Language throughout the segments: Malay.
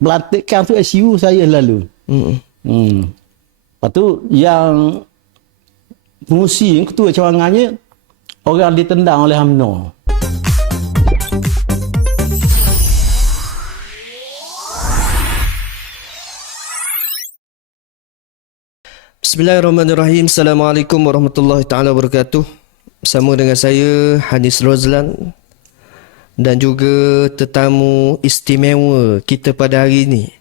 Belantikkan tu ICU saya lalu. Lepas tu yang pengusi, yang ketua cawangannya, orang ditendang oleh UMNO. Bismillahirrahmanirrahim. Assalamualaikum warahmatullahi taala wabarakatuh. Bersama dengan saya Hanis Rozlan dan juga tetamu istimewa kita pada hari ini.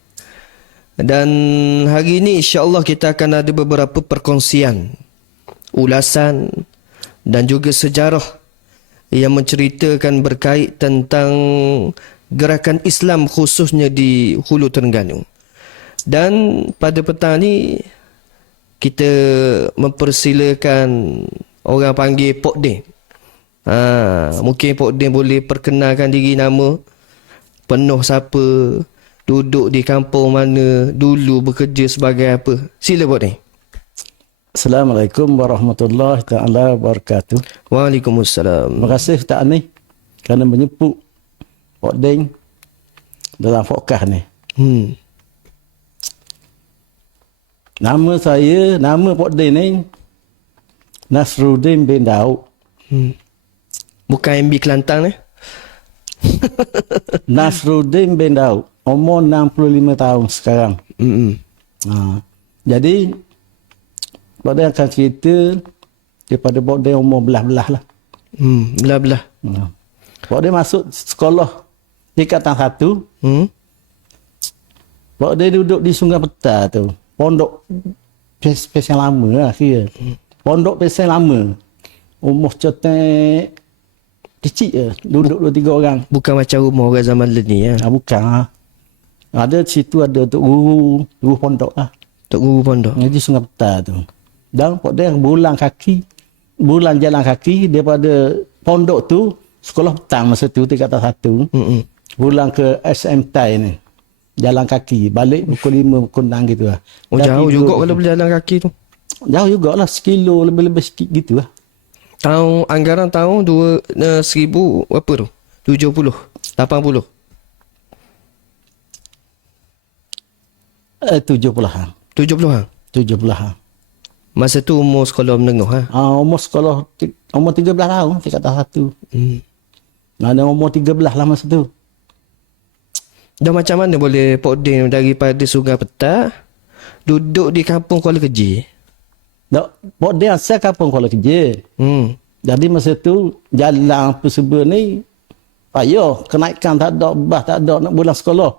Dan hari ini insya-Allah kita akan ada beberapa perkongsian, ulasan dan juga sejarah yang menceritakan berkait tentang gerakan Islam khususnya di Hulu Terengganu. Dan pada petang ni kita mempersilakan orang panggil Pok Din. Mungkin Pok Din boleh perkenalkan diri, nama, penuh siapa, duduk di kampung mana, dulu bekerja sebagai apa. Sila Pok Din. Assalamualaikum warahmatullahi taala wabarakatuh. Waalaikumsalam. Terima kasih Ustaz ni kerana menyebut Pok Din dalam podcast ni. Nama saya, nama Pok Din ni Nasruddin bin Daud. Bukan MB Kelantan Nasruddin bin Daud. Umur 65 tahun sekarang. Jadi Pok Din akan cerita daripada Pok Din umur belah-belah lah. Belah-belah. Pok Din masuk sekolah tingkatan 1. Pok Din duduk di Sungai Petang tu. Pondok pesen lama lah kira. Pondok pesen lama. Umur cetek kecil je. Duduk 2-3 orang. Bukan macam rumah orang zaman ni ya. Bukan lah. Ada situ ada untuk guru pondok lah. Tok guru pondok. Di Sungai Petang tu. Dan Pok Din bulan jalan kaki daripada pondok tu, sekolah petang masa tu tingkatan 1. Bulan ke SMT ni. Jalan kaki, balik pukul 5, pukul 6 gitu lah. Oh, jauh juga kalau boleh jalan kaki tu. Jauh jugalah, 1 kilo lebih-lebih sikit gitu lah. Anggaran tahun 1000 apa tu? 70, 80. 70-an. 70-an. Masa tu umur sekolah menengah Umur sekolah umur 13 tahun tingkatan 1. Ada umur 13 lah masa tu. Dah macam mana boleh Pok Din daripada Sungai Petang duduk di kampung Kuala Keji? Pok Din asal kampung Kuala Keji. Jadi masa tu jalan Perseba ni payah, kenaikan tak ada, bas tak ada nak pulang sekolah.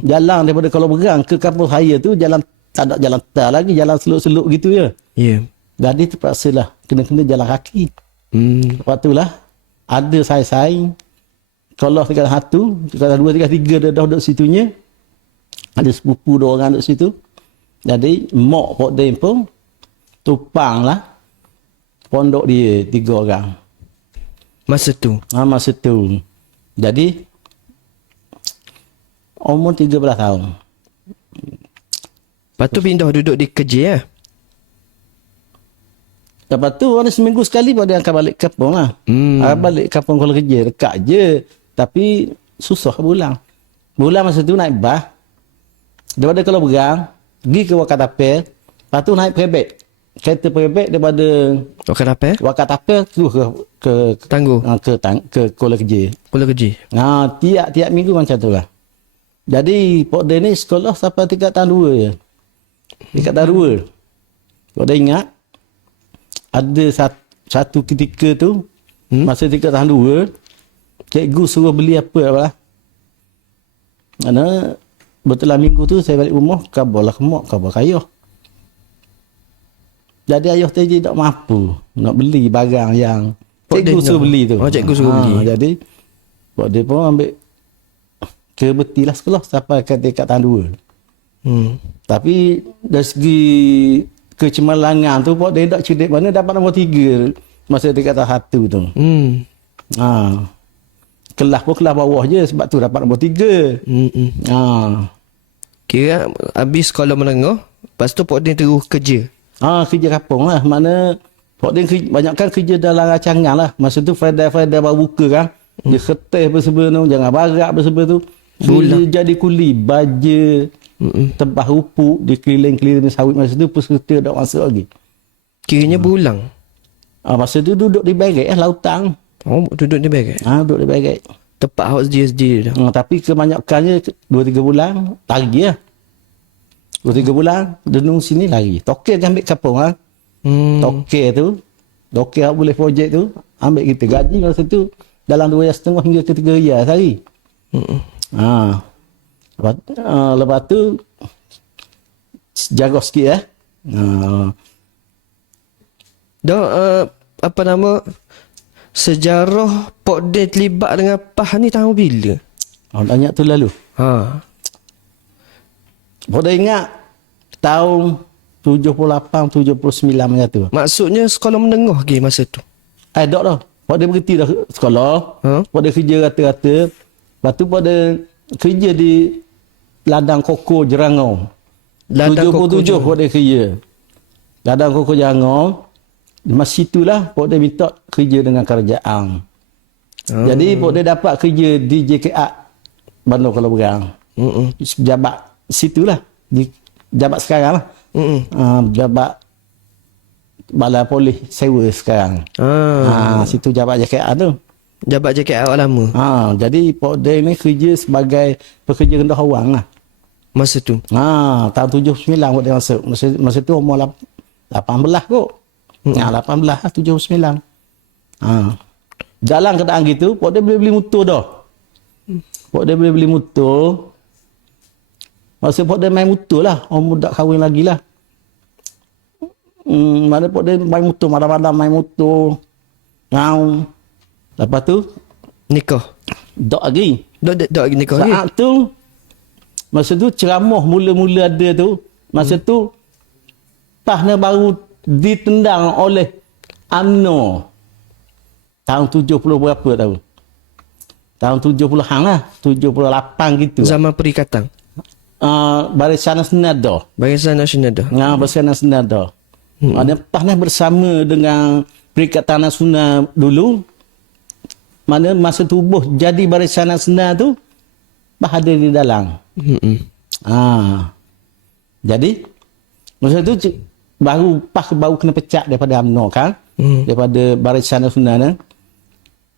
Jalan daripada Kuala Berang ke kampung saya tu jalan tak ada jalan tar lagi, jalan seluk-seluk gitu je. Jadi terpaksalah kena jalan kaki. Lepas tu lah ada saing-saing. Kalau tingkatan 1, tingkatan 2, tingkatan 3 dah duduk situnya. Ada sepupu 2 orang duduk situ. Jadi mak Pok Din pun tupang lah pondok dia 3 orang. Masa tu? Masa tu. Jadi umur 13 tahun. Lepas tu pindah duduk di Keji ya? Lepas tu ada seminggu sekali Pok Din akan balik kampung lah. Balik kampung Kuala Keji, dekat je. Tapi susah pulang. Pulang masa tu naik bas. Daripada Kuala Berang, pergi ke Wakatapel. Lepas tu naik perebek. Kereta perebek daripada Wakatapel tu ke Tangguh. Ke Kuala Keji. Kuala Keji. Tiap minggu macam tu lah. Jadi Pok Din ni sekolah sampai tingkatan 2 je. Tingkatan 2. Pok Din ingat ada satu ketika tu masa tingkatan 2 cikgu suruh beli apa lah. Mana betulan minggu tu saya balik rumah, kabarlah kemak, kabar kaya. Jadi ayah TJ tak mampu nak beli barang yang cikgu suruh beli tu. Cikgu suruh beli. Jadi Pok Din pun ambil kebetilah sekolah sampai ke tingkatan 2. Tapi dari segi kecemerlangan tu Pok Din tak cerdik mana dapat nombor 3 masa tingkatan 1 tu. Kelas pun kelas bawah je sebab tu dapat nombor 3. Kira habis sekolah menengah, lepas tu Pok Din terus kerja. Kerja kampung lah. Mana Pok Din banyakkan kerja dalam rancangan lah. Masa tu Friday baru buka kan. Dia kertas bersebelum tu, jangan barak bersebelum tu. Bulang. Dia jadi kuli baja, tebah rupuk, dia keliling-keliling sawit masa tu peserta tak masuk lagi. Kiranya bulang. Masa tu duduk di Barat lautan. Oh, duduk di Barat. Duduk di Barat. Tepat awak sendiri dah. Tapi kebanyakannya 2-3 bulan lari lah. 2-3 bulan denung sini lari. Tokel dia ambil kapung lah. Tokel tu, tokel yang boleh projek tu, ambil kita gaji masa tu dalam 2,5 hingga ke 3 riyal sehari. Lepas tu jaga sikit Apa nama sejarah Pok Den terlibat dengan PAH ni tahun bila? Banyak tu lalu. Boleh ingat tahun 78 79 macam tu. Maksudnya sekolah menengah ke masa tu? Tak dah. Pok dia berhenti dah sekolah. Pok dia kerja rata-rata. Lepas tu Pok dia kerja di ladang koko Jerangau. 77 Pok dia kerja. Ladang koko Jerangau. Di masa itulah Pok dia minta kerja dengan kerajaan. Jadi Pok dia dapat kerja di JKA Bandar Kuala Berang. Jabat situlah. Di jabat sekarang lah. Jabat Balai Polis sewa sekarang. Situ jabat JKA tu. Jabat JKA awak lama. Jadi Pok Deng ni kerja sebagai pekerja rendah awang lah. Masa tu. Tahun 79 Pok Deng masuk. Masa tu umur 18 kot. 18 lah 79. Jalan keadaan gitu, Pok Deng boleh beli motor dah. Pok Deng boleh beli motor. Masa Pok Deng main motor lah. Umur tak kahwin lagi lah. Mana Pok Deng main motor, malam-malam main motor. Ngau. Lepas tu nikah. Dok lagi. Dok lagi nikah lagi. Saat tu masa tu ceramah mula-mula ada tu. Masa tu PAH baru ditendang oleh UMNO. Tahun 70 berapa tahun? Tahun 70-an lah. 78 gitu. Zaman Perikatan. Barisan Nasional. Barisan Nasional. Barisan Nasional. Ada PAH bersama dengan Perikatan Nasional dulu. Mana masa tubuh jadi Barisan Nasional tu PAH ada di dalam. Jadi masa tu PAH baru kena pecat daripada UMNO kan. Daripada Barisan Nasional ni.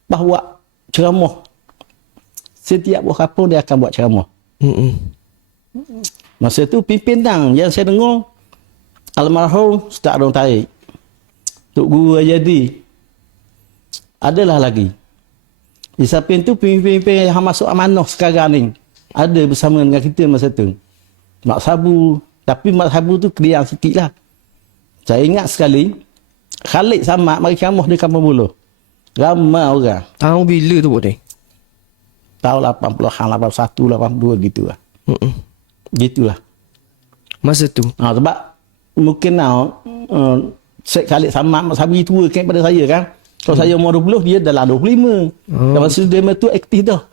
PAH buat ceramah. Setiap buah kapal dia akan buat ceramah. Masa tu pimpinan yang saya dengar almarhum Ustaz Dong Tarik, Tok Guru Ayadi, adalah lagi. Di samping tu pemimpin-pemimpin yang masuk amanah sekarang ni ada bersama dengan kita masa tu. Mak Sabu, tapi Mak Sabu tu keliang sikit lah. Saya ingat sekali Khalid Samad mari ceramah di Kampung Buluh. Ramai orang. Tahun bila tu Pok Deng? Tahun 80-an, 81, 82 gitu lah. Gitulah. Masa tu. Sebab mungkin Syed Khalid Samad Mak Sabi tua kan pada saya kan. Kalau saya umur 20, dia dalam 25. Dan masa dia tu aktif dah.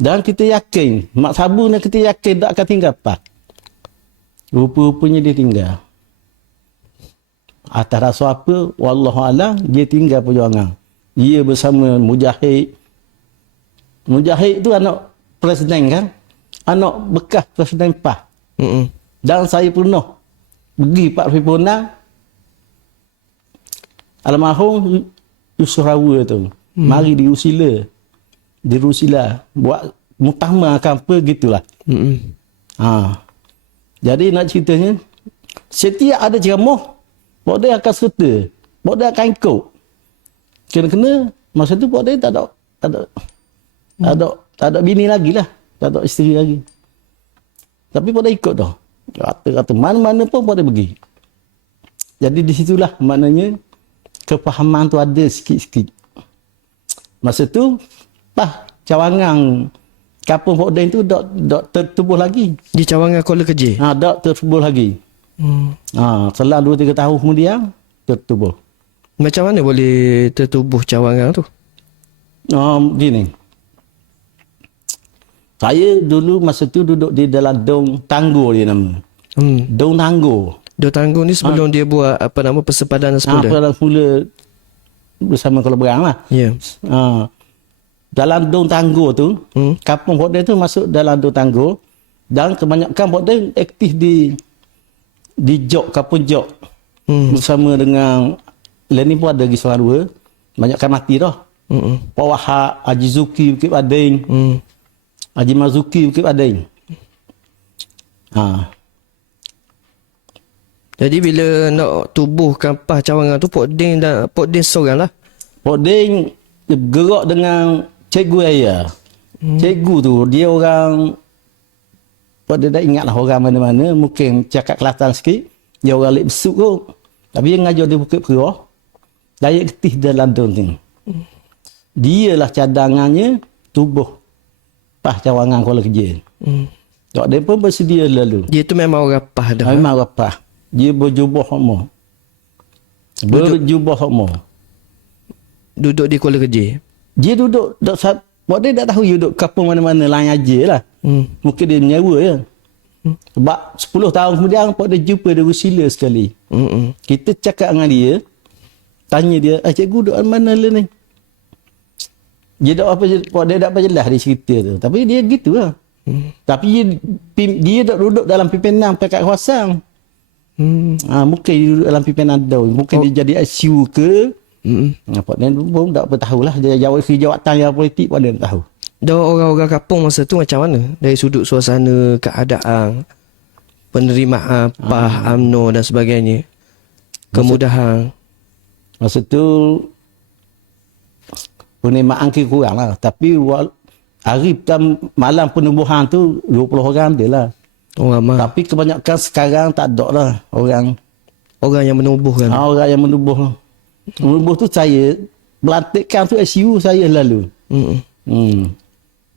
Dan kita yakin, Mak Sabu ni kita yakin tak akan tinggal PAH. Rupa-rupanya dia tinggal. Atas rasa apa, wallahualam, dia tinggal perjuangan. Dia bersama Mujahid. Mujahid tu anak presiden kan. Anak bekas presiden PAH. Dan saya pernah pergi Pak Perhimpunan almarhum Yusuf Rawa tu. Mari di Rusila buat muktamar kan apa gitulah. Jadi nak ceritanya setiap ada ceramah Pok Deng akan serta. Pok Deng akan ikut. Kena-kena masa tu Pok Deng tak ada bini lagi lah. Tak ada isteri lagi. Tapi Pok Deng ikut dah. Kata mana-mana pun Pok Deng pergi. Jadi di situlah maknanya kefahaman tu ada sikit-sikit. Masa tu PAH cawangan kampung Pok Deng tu tak tertubuh lagi. Di cawangan Kuala Kerja? Tak tertubuh lagi. Selang 2-3 tahun kemudian tertubuh. Macam mana boleh tertubuh cawangan tu? Gini. Saya dulu masa tu duduk di dalam Dong Tangguh dia nama. Dong Tangguh. Dong Tangguh ni sebelum dia buat apa nama persepadan semula. Persepadan semula bersama Kuala Berang lah. Ya. dalam dong tangguh tu, kampung Pok Deng tu masuk dalam dong tangguh dan kebanyakan Pok Deng aktif di Jok, kampung Jok. Bersama dengan lain ni pun ada lagi seorang dua. Banyakkan mati dah. Pak Wahab, Haji Zuki Bukit Bading. Haji Mazuki Bukit Bading. Jadi bila nak tubuhkan PAS cawangan tu Pok Deng seorang lah. Pok Deng gerak dengan cikgu saya. Cikgu tu dia orang, Pok Deng tak ingat lah orang mana-mana, mungkin cakap Kelantan sikit. Dia orang Lek Besuk tu. Tapi dia ngajar di Bukit Perah. Daya Ketih dalam dong ni. Dia lah cadangannya tubuh PAS cawangan Kuala Kerja. Tok dia pun bersedia lalu. Dia tu memang orang PAS dah. Memang orang PAS. Dia berjubah hokmo. Berjubah hokmo. Duduk di Kuala Kerja. Dia duduk Pok Deng tak tahu dia duduk kampung mana-mana lain aja lah. Mungkin dia menyewa je. Sebab 10 tahun kemudian Pok Deng jumpa dia Rusila sekali. Kita cakap dengan dia, tanya dia, cikgu duduk mana lah ni? Dia tak apa, Pok Deng tak apa jelas dia cerita tu. Tapi dia gitu lah. Tapi dia duduk dalam pimpinan Pekat Khawasang. Mungkin dia duduk dalam pimpinan daun. Mungkin dia jadi ICU ke. Pok Deng pun tak apa tahulah. Dia jawatan yang politik Pok Deng tak tahu. Dah orang-orang kampung masa tu macam mana? Dari sudut suasana, keadaan, penerimaan PAS, UMNO dan sebagainya. Kemudahan. Masa tu penerimaan kita kurang lah. Tapi hari malam penubuhan tu 20 orang dia lah. Tapi kebanyakan sekarang tak ada lah orang yang menubuhkan. Orang yang menubuh. Menubuh tu saya belantikkan tu ICU saya lalu.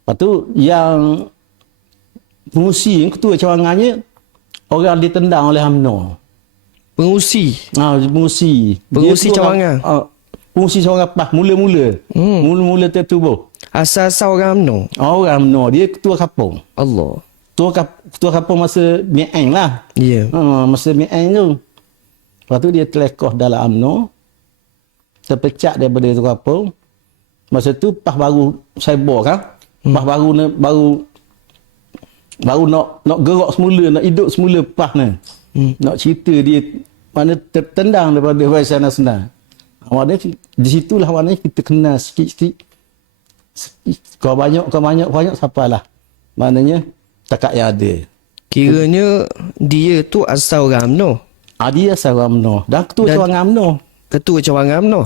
Lepas tu yang pengungsi, ketua cawangannya orang ditendang oleh UMNO. Pengungsi? Pengungsi cawangan? Pengungsi cawangan PAS mula-mula. Mula-mula tertubuh. Asal-asal orang UMNO? Orang UMNO. Dia ketua kampung. Allah. Ketua kampung masa Mi'eng lah. Ya. Masa Mi'eng tu. Lepas tu dia terlekoh dalam UMNO. Terpecat daripada ketua kampung. Masa tu PAS baru cyber kan. PAS baru nak gerak semula, nak hidup semula PAS ni. Nak cerita dia mana tertendang daripada Barisan Nasional. Maknanya di situlah maknanya kita kenal sikit-sikit. Kau banyak siapalah. Maknanya takat yang ada. Kiranya dia tu asal orang UMNO. Dia asal orang UMNO. Dan ketua cawangan UMNO. Ketua cawangan UMNO.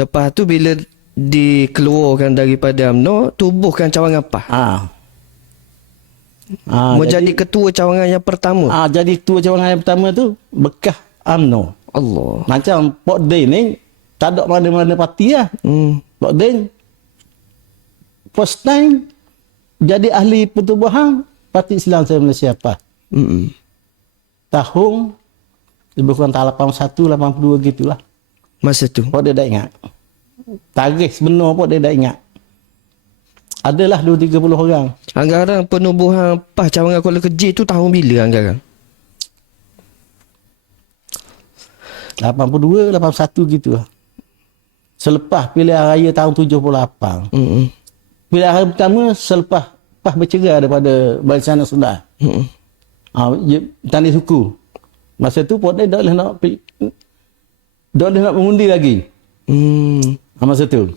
Lepas tu bila dikeluarkan daripada UMNO, tubuhkan cawangan PAS. Jadi ketua cawangan yang pertama. Jadi ketua cawangan yang pertama tu bekas UMNO. Allah. Macam Pok Deng ni tak ada mana-mana parti lah. Pok Deng first time jadi ahli pertubuhan Parti Islam Saya Malaysia PAS. Tahun lebih kurang tahun 81, 82 gitulah. Masa tu Pok Deng tak ingat. Tarikh sebenar Pok Deng tak ingat. Adalah 2-30 orang. Anggaran penubuhan PAS cawangan Kuala Kerja tu tahun bila anggaran? 82, 81 gitu lah. Selepas pilihan raya tahun 78. Pilihan raya pertama selepas PAS bercerai daripada Barisan Nasional. Tani suku. Masa tu Pok Deng tak boleh nak mengundi lagi. Masa tu.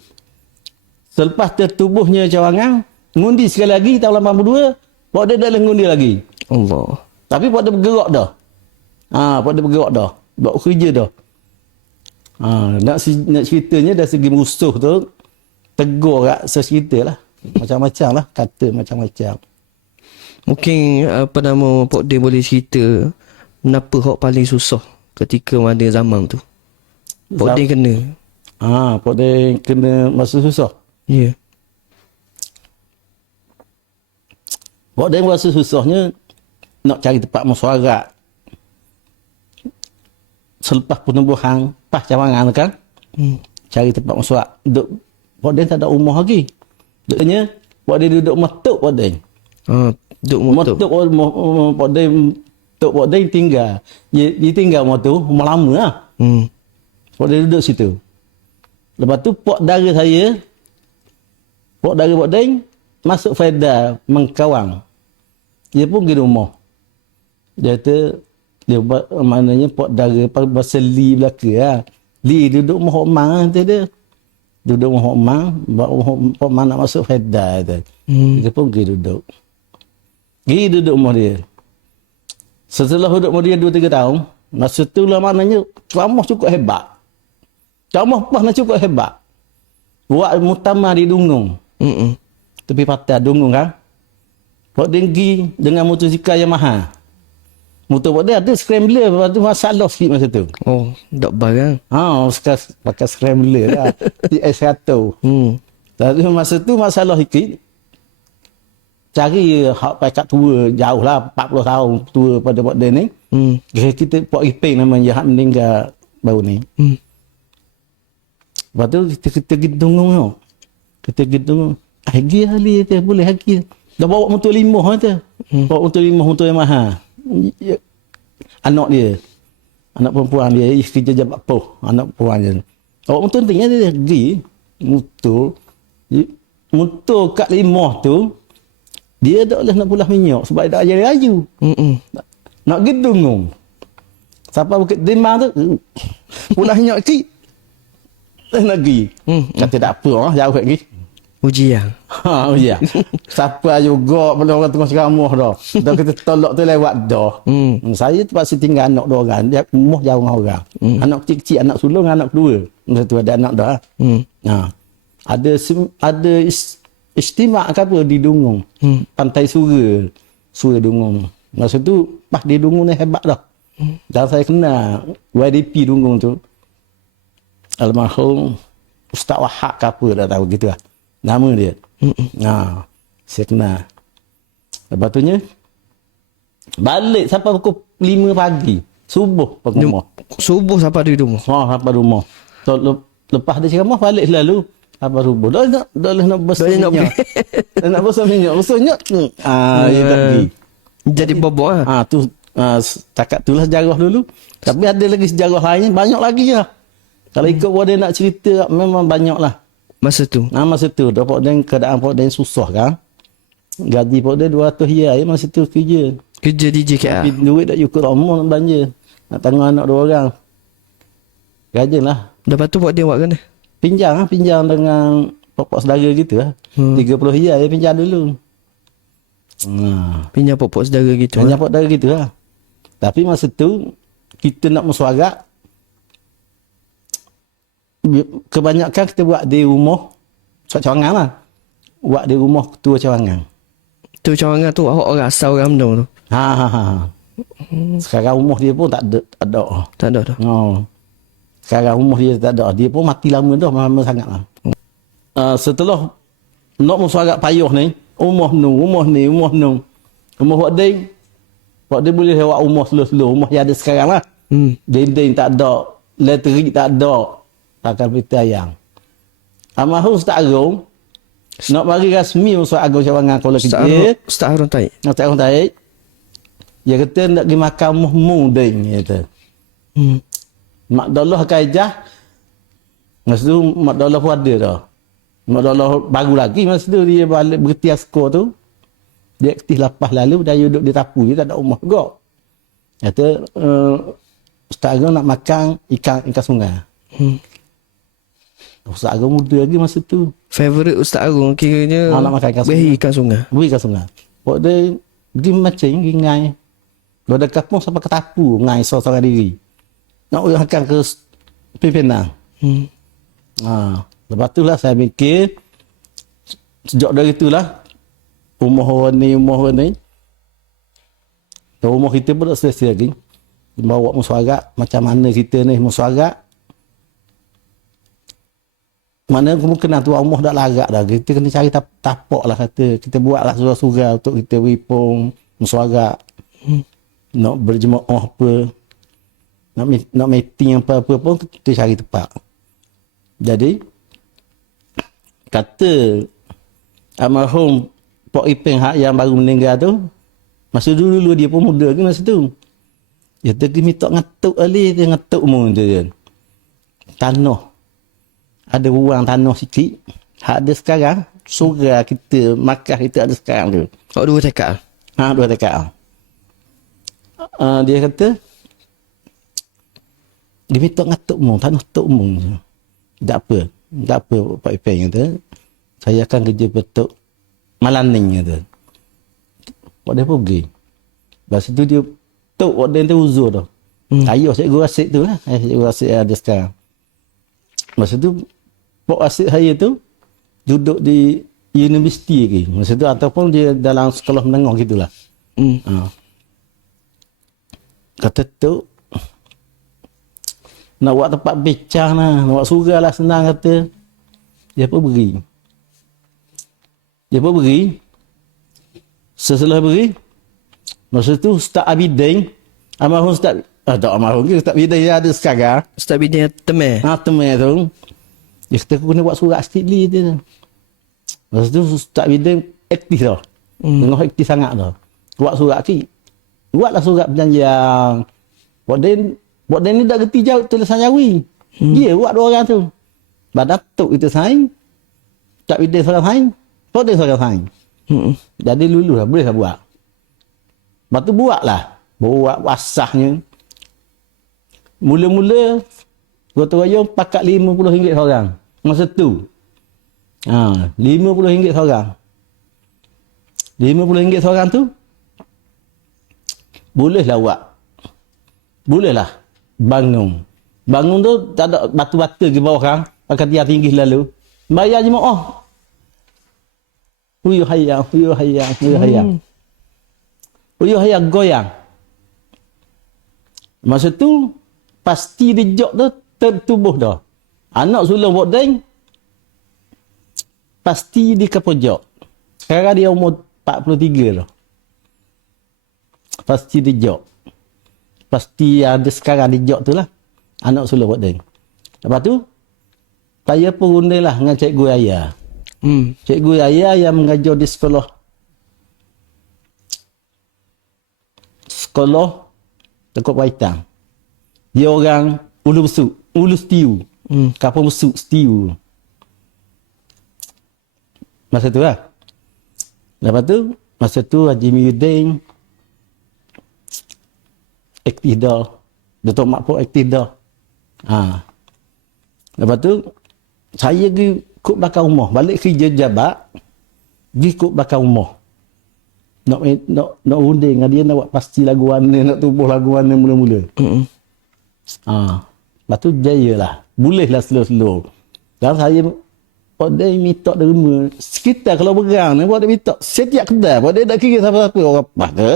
Selepas tertubuhnya cawangan, mengundi sekali lagi tahun 82, Pok Deng tak boleh mengundi lagi. Allah. Tapi Pok Deng bergerak dah. Pok Deng bergerak dah. Buat kerja dah. Nak ceritanya dari segi musuh tu, tegur kat secerita lah. Macam-macam lah. Kata macam-macam. Mungkin Pok Deng boleh cerita kenapa hak paling susah ketika ada zaman tu. Pok Deng kena. Pok Deng kena masa susah. Ya. Pok Deng rasa susahnya nak cari tempat mesyuarat. Selepas penubuhan PAS cawangan kan. Cari tempat mesyuarat. Pok Deng tak ada rumah lagi. Duduknya Pok Deng duduk metuk Pok Deng. Duduk metuk. Pok Deng tinggal. Dia tinggal rumah tu lama lah. Pok Deng duduk situ. Lepas tu Pok dara saya Pok deng masuk faedah mengkawang. Dia pun pergi rumah. Dia kata dia maknanya pok dara bahasa li belaka lah. Li duduk rumah omang kata dia. Duduk rumah omang, pok mang nak masuk faedah kata. Dia pun pergi duduk. Pergi duduk rumah dia. Setelah duduk rumah dia 2-3 tahun, masa tu lah maknanya ceramah cukup hebat. Ceramah pas nak cukup hebat. Buat muktamar di Dungung. Tepi pantai Dungung kan. Pok dia pergi dengan motosikal Yamaha. Motor pok dia ada scrambler, lepas tu masalah sikit masa tu. Oh, tak barang. Sekarang pakai scrambler lah. TS100. Tapi masa tu masalah sikit. Cari hak pakat tua, jauh lah, 40 tahun tua pada pok dia ni. Kita Pok Iping namanya, hak meninggal baru ni. Lepas tu kita pergi Dungung tau. Kita pergi Dungung. Pergi hari tu, boleh pergi. Dah bawa motor 5 tu. Bawa motor 5, motor Yamaha. Anak dia. Anak perempuan dia, kerja jabat poh. Anak perempuan dia. Bawa motor pentingnya dia pergi. Motor kat 5 tu, dia tak boleh nak pulas minyak sebab dia tak ajar raju. Nak pergi Dungung. Sampai Bukit Timah tu, pulas minyak sikit. Nak pergi. Kata tak apa, jauh lagi. Ujian. Ya. Siapa juga bila orang tengah ceramah dah. Dah kita tolak tu lewat dah. Saya terpaksa tinggal anak 2 orang. Dia rumah jauh dengan orang. Anak kecil-kecil, anak sulung, anak kedua. Masa tu ada anak dah. Ada istimewa ke apa di Dungung. Pantai Sura. Sura Dungung. Masa tu pas di Dungung ni hebat dah. Dan saya kenal YDP Dungung tu. Almarhum Ustaz Wahab ke apa dah tahu gitu lah. Nama dia. Saya kenal. Lepas tu balik sampai pukul 5 pagi. Subuh pergi rumah. Subuh sampai di rumah. Sampai rumah. So, lepas dia ceramah balik selalu. Sampai subuh. Dah nak besar minyak. Dah nak besar minyak. Besar minyak. Dia tak pergi. Jadi bobok lah. Takat tu lah sejarah dulu. Tapi ada lagi sejarah lain. Banyak lagi lah. Kalau ikut dia nak cerita, memang banyak lah. Masa tu? Masa tu. Pok dia keadaan pok dia susah kan. Gaji pok dia 200 ya. Masa tu kerja. Kerja DJ KL. Tapi duit tak cukup rumah nak belanja. Nak tanggung anak 2 orang. Gaji lah. Lepas tu pok dia buat kena? Pinjam dengan pokok saudara gitu lah. 30 ya pinjam dulu. Pinjam pokok saudara gitu. Pinjam pokok saudara gitu lah. Tapi masa tu, kita nak mesuarat. Kebanyakan kita buat di rumah cawangan lah. Buat di rumah ketua cawangan. Ketua cawangan tu orang asal orang Mendung tu. Sekarang rumah dia pun tak ada. Tak ada dah. Sekarang rumah dia tak ada. Dia pun mati lama dah, lama sangat lah. Setelah nak mesuarat payah ni, rumah nu. Rumah Pak dia boleh lewat rumah slow-slow. Rumah yang ada sekarang lah. Dinding tak ada. Elektrik tak ada. Takkan piti ayam. Almarhum Ustaz Agung nak bagi rasmi Ustaz Agung Cawangan Kuala Kecil. Ustaz Harun Taib. Ustaz Harun Taib. Dia kata nak pergi makan muhmu ding kata. Mak Daulah Kaijah. Masa tu Mak Daulah pun ada dah. Mak Daulah baru lagi masa tu dia balik berhenti askar tu. Dia aktif lapas lalu dan duduk di tapu dia tak ada rumah juga. Kata Ustaz Agung nak makan ikan sungai. Ustaz Agung muda lagi masa tu. Favorite Ustaz Agung kiranya nak makan ikan sungai. Beri ikan sungai. Pok dia pergi macam pergi ngai. Kalau ada kapung sampai ke tapu ngai seorang diri. Nak makan ke pimpinan. Lepas tu lah saya fikir sejak dari itulah rumah orang ni. Rumah kita pun tak selesai lagi. Bawa mesuarat macam mana kita ni mesuarat. Mana kemungkinan tuan rumah dah larat dah. Kita kena cari tapak lah kata. Kita buatlah surah-surah untuk kita wipung, mesuarat. Nak berjemaah apa. Nak meeting apa-apa pun kita cari tempat. Jadi, kata almarhum Pok Iping yang baru meninggal tu, masa dulu dia pun muda lagi masa tu. Dia pergi minta ngatuk ali, dia ngatuk mu dia. Tanah. Ada ruang tanah sikit. Hak ada sekarang, surga kita, Makkah kita ada sekarang tu. Oh, 2 tekak. Dua tekak. Dia kata, dia minta dengan Tok Mung, tanah Tok Mung je. Tak apa Pak Ipeng kata. Saya akan kerja betul Malaning kata. Buat dia pergi. Lepas tu dia Tok Warden tu uzur tu. Ayah cikgu Rasid tu lah. Cikgu Rasid ada sekarang. Masa tu Pok Rasid saya tu duduk di universiti lagi. Masa tu ataupun dia dalam sekolah menengah gitulah. Kata Tok, nak buat tempat becah lah, nak buat surga lah senang kata. Dia pun beri. Setelah beri, masa tu Ustaz Abidin, almarhum Ustaz, tak almarhum ke, Ustaz Abidin yang ada sekarang. Ustaz Bidin Temeh. Temeh tu. Dia kata aku kena buat surat sikit ni. Masa tu Ustaz Abidin aktif tau. Tengah aktif sangat tau. Buat surat sikit. Buatlah surat perjanjian. Buat dia ni dah gerti jauh tulisan Jawi. Dia buat 2 orang tu. Badan Tok itu saing. Tak bidai seorang saing. Tok dia seorang saing. Jadi lulu lah. Boleh lah buat. Lepas tu buatlah. Buat wasahnya. Mula-mula gotong royong pakat RM50 seorang. Masa tu. RM50 seorang. RM50 seorang tu. Bolehlah buat. Bolehlah bangun. Bangun tu tak ada batu-batu ke bawah kan. Pakai tiang tinggi lalu. Bayar jemaah. Huyuh hayang. Huyuh hayang goyang. Masa tu, pasti dijok tu tertubuh dah. Anak sulung bodeng, pasti di kepojok. Sekarang dia umur 43 dah. Pasti dijok. Pasti ada sekarang dijok tu lah. Anak sulung bodeng. Lepas tu, saya pun undang lah dengan cikgu ayah. Cikgu ayah yang mengajar di sekolah Tekuk Paitang. Dia orang Ulu Besuk, Ulu Setiu. Kampung Besuk Setiu. Masa tu lah. Lepas tu, masa tu Haji Miudin aktif dah. Datuk Mak pun aktif dah. Lepas tu, saya pergi kut belakang rumah. Balik kerja jabat, pergi kut belakang rumah. Nak unding dengan dia, nak buat pasti lagu mana, nak tubuh lagu mana mula-mula. Lepas tu jaya lah. Bolehlah slow-slow. Dan saya buat dia minta derma. Sekitar kalau berang ni, buat dia minta. Setiap kedai, buat dia tak kira siapa-siapa. Orang apa ke?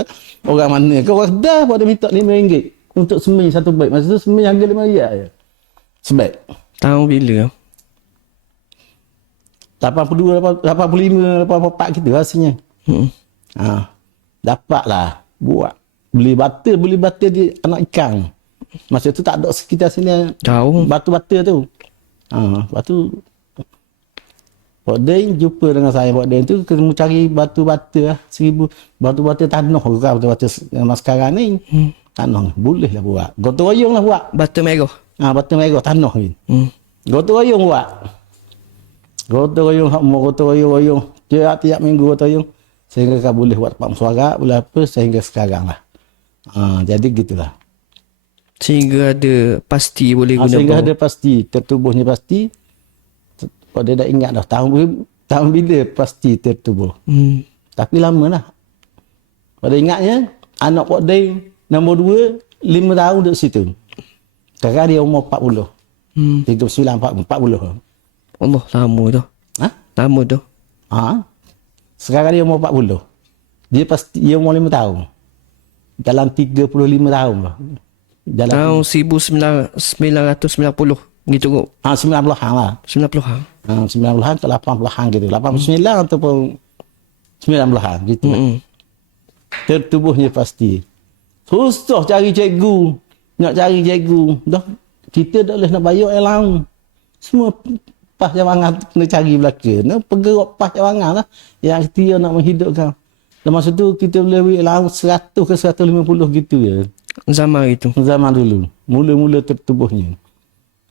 Orang mana ke? Orang kedai, buat dia minta RM5 untuk semai satu baik. Masa tu semai harga RM5 je. Sebaik. Tahu bila? 82, 85, 84 gitu rasanya. Dapatlah buat. Beli bata di anak ikan. Masa tu tak ada sekitar sini. Tahu. Batu-bata tu. Lepas tu Bodeng jumpa dengan saya. Bodeng tu kena cari batu-bata lah. 1000 batu-bata tanah ke batu-bata yang sekarang ni. Tanah boleh lah buat. Gotong royong lah buat. Batu merah. Batu merah tanah ni. Gotong royong buat. Gotong royong. Tiap minggu gotong royong. Sehingga kan boleh buat tempat musyawarah, boleh apa, sehingga sekarang lah. Jadi gitulah. Sehingga ada pasti boleh guna. Sehingga ada pasti, tertubuhnya pasti. Kalau dia dah ingat dah, tahun bila pasti tertubuh. Tapi lama lah. Pada ingatnya, anak Pak Day nombor 2, 5 tahun duduk situ. Sekarang dia umur 40. 39, 40. Allah, lama dah. Lama dah. Sekarang dia umur 40. Dia umur 5 tahun. Dalam 35 tahun lah. Tahun 1990 gitu kok. 90-an lah. 90-an. 90-an ke 80-an gitu. 89 ataupun 90-an gitu. Tertubuhnya pasti. Susah cari cikgu. Nak cari cikgu. Dah kita dah boleh nak bayar yang lain. Semua pas cawangan kena cari belakang. Penggerak pas cawangan lah. Yang dia nak menghidupkan. Dan masa tu kita boleh beri laut 100 ke 150 gitu je. Zaman itu. Zaman dulu. Mula-mula tertubuhnya.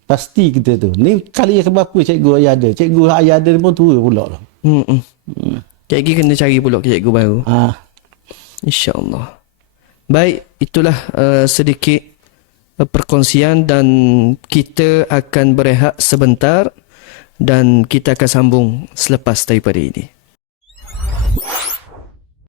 Pasti kita tu. Ni kali yang keberapa cikgu ayah ada. Cikgu ayah ada pun tua pula lah. Kejap lagi kena cari pula cikgu baru. InsyaAllah. Baik, itulah sedikit perkongsian dan kita akan berehat sebentar dan kita akan sambung selepas daripada ini.